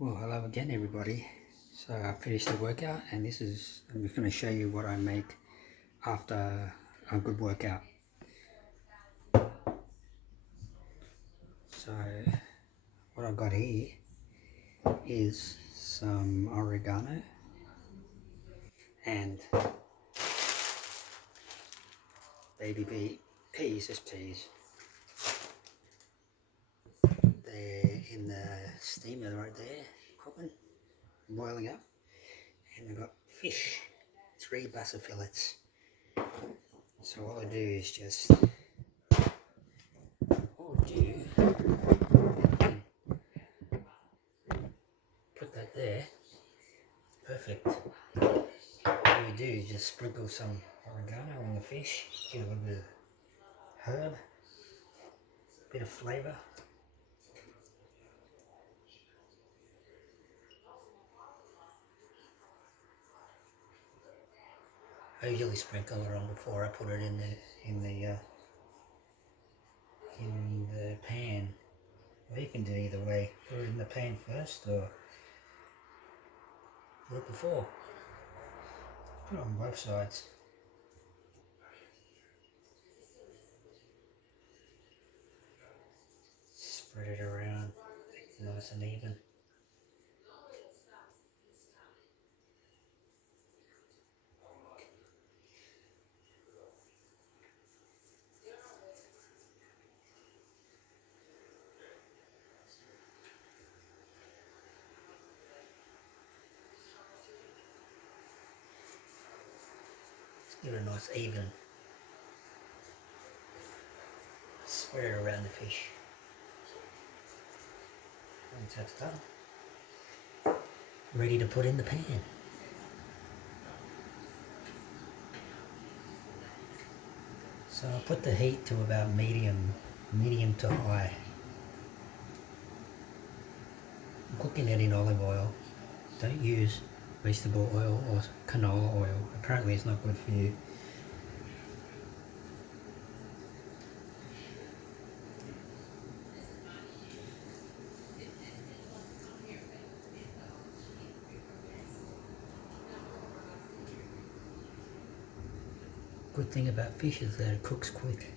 Well, hello again, everybody. So I finished the workout, and I'm just going to show you what I make after a good workout. So what I've got here is some oregano and peas, just peas. They're in the steamer right there, cooking, boiling up. And I've got fish, 3 basa fillets. So all I do is just put that there. Perfect. All you do is just sprinkle some oregano on the fish, give it a little bit of herb, a bit of flavour. I usually sprinkle it on before I put it in the pan. Well, you can do either way. Put it in the pan first, or put it before. Put it on both sides. Spread it around, nice and even. Give it a nice even. Spread it around the fish. Once that's done, ready to put in the pan. So I'll put the heat to about medium to high. I'm cooking it in olive oil. Don't use vegetable oil or canola oil. Apparently it's not good for you. Good thing about fish is that it cooks quick.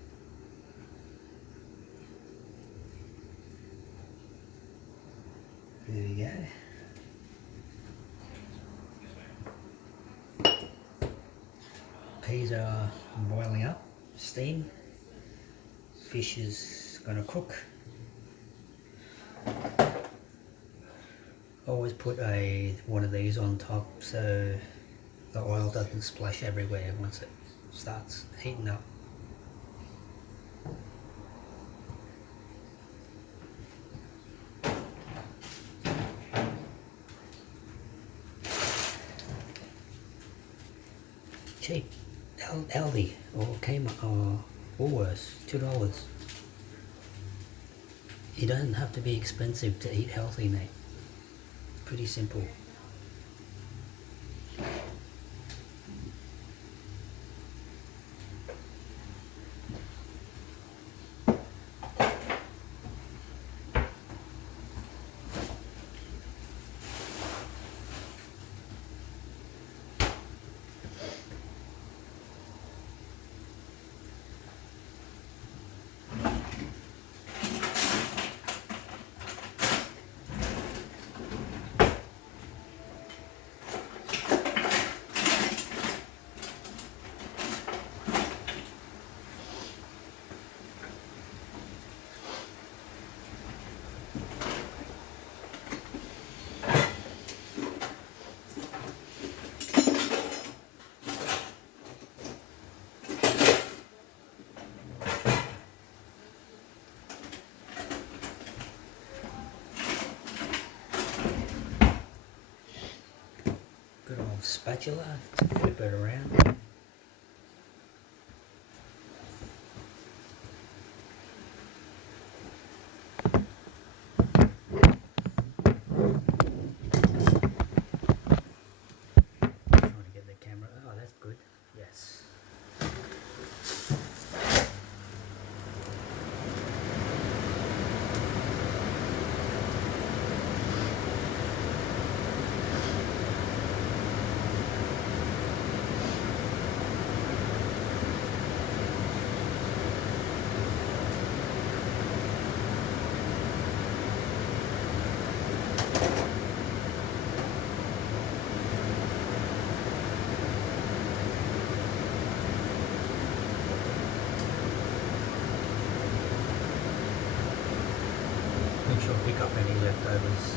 There we go. Peas are boiling up, steam. Fish is going to cook. Always put one of these on top so the oil doesn't splash everywhere once it starts heating up. Cheap, Aldi or Kmart or Woolworths, $2. It doesn't have to be expensive to eat healthy, mate. Pretty simple. Good old spatula to flip it around. Trying to get the camera. Oh, that's good. Yes. was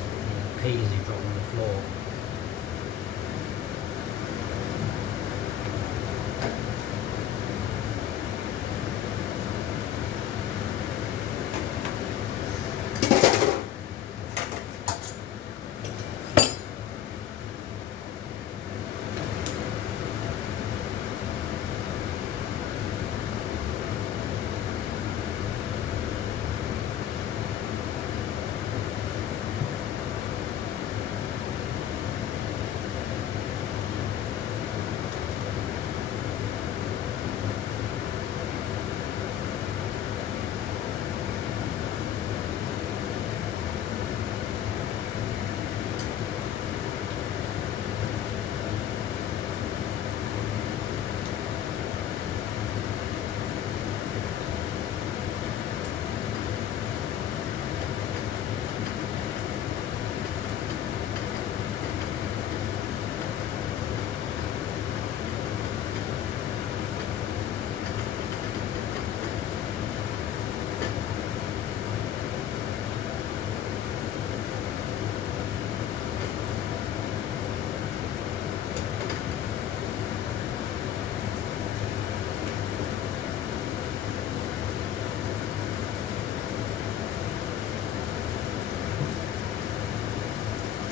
peas you drop on the floor.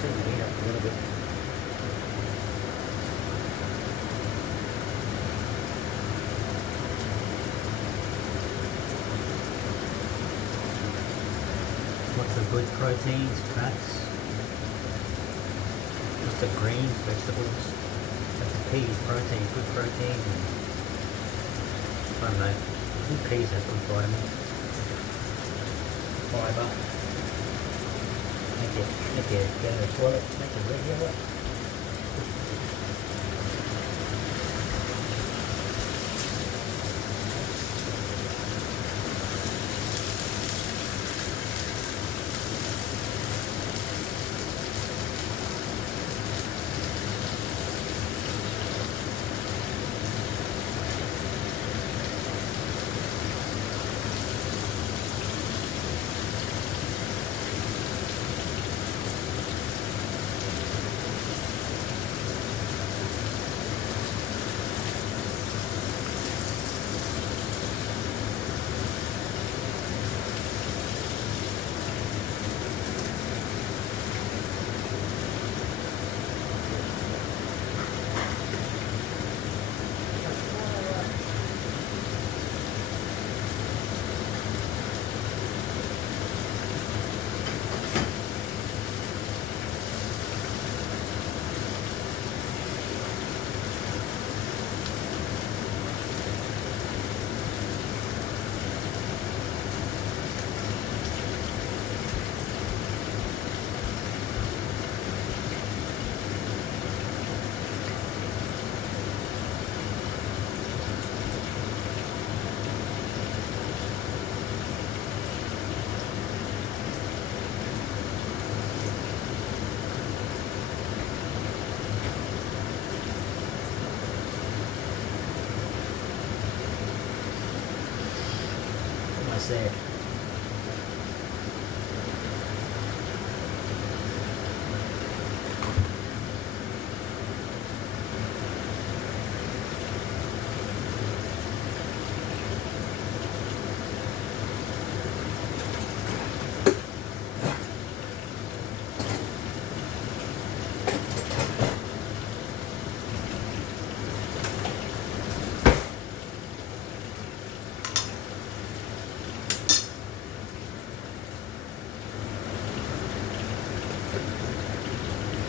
A little bit. Lots of good proteins, fats, lots of greens, vegetables, lots of peas, protein, good protein, and I don't know, I think peas have good vitamins, fibre, make you go to the toilet, make you regular. Almost there.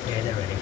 Yeah, they're ready.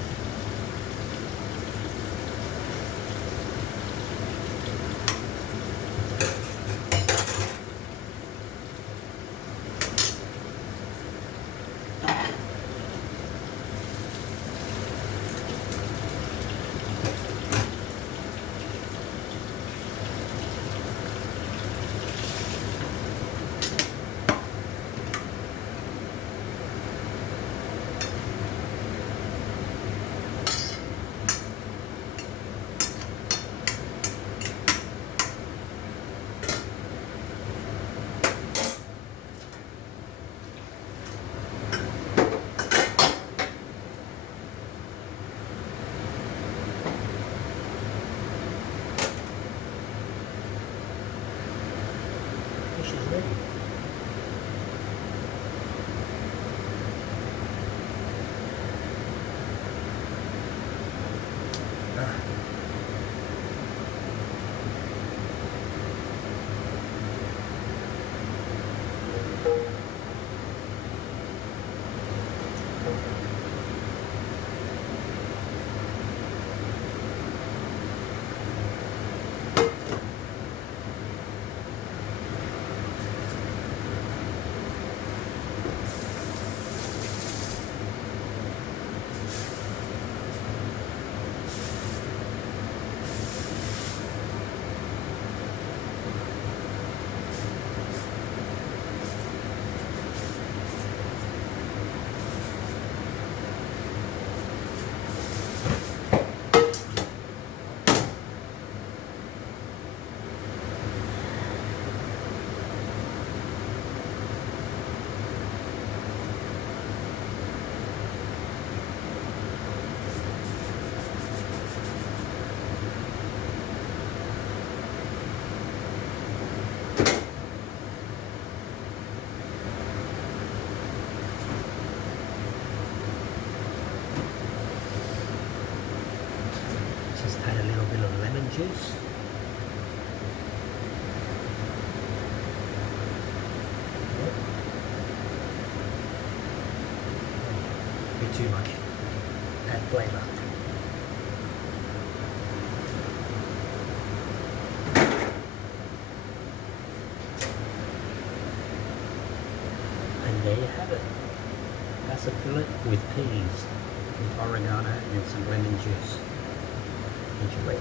Just add a little bit of lemon juice. Bit too much. Add flavour. And there you have it. That's a fillet with peas, with oregano and some lemon juice. Enjoy.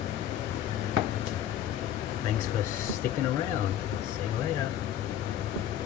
Thanks for sticking around. See you later.